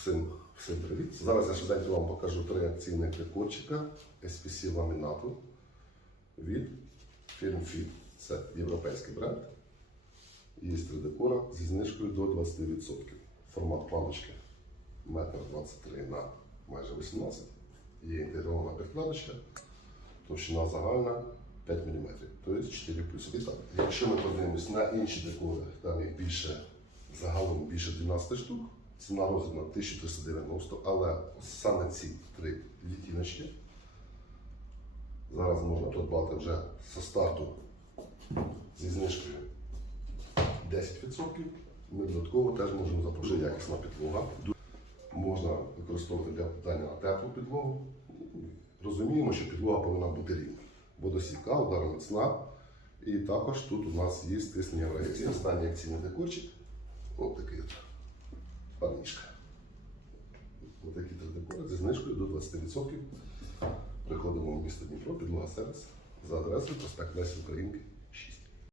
Всім, всім привіт. Зараз я швиденько вам покажу три акційних декорчика SPC ламінату від FilmFit. Це європейський бренд. Є три декора зі знижкою до 20%. Формат планочки 1,23 на майже 18 Є інтегрована підкладочка, товщина загальна 5 мм, тобто 4 плюс. І якщо ми подивимось на інші декори, там їх більше, загалом більше 12 штук, ціна розгляду 1390, але саме ці три відтіночки зараз можна придбати вже зі старту зі знижкою 10%. Ми додатково теж можемо запрошувати якісна підлога. Можна використовувати для питання на теплу підлогу. Розуміємо, що підлога повинна бути рівна. Водосійка, удароміцна. І також тут у нас є стиснення в реакції. Останній акційний декорчик. Ось такий от парнішка. Ось такі три декори зі знижкою до 20%. Приходимо в місто Дніпро, підлога сервіс за адресою проспект Лесі Українки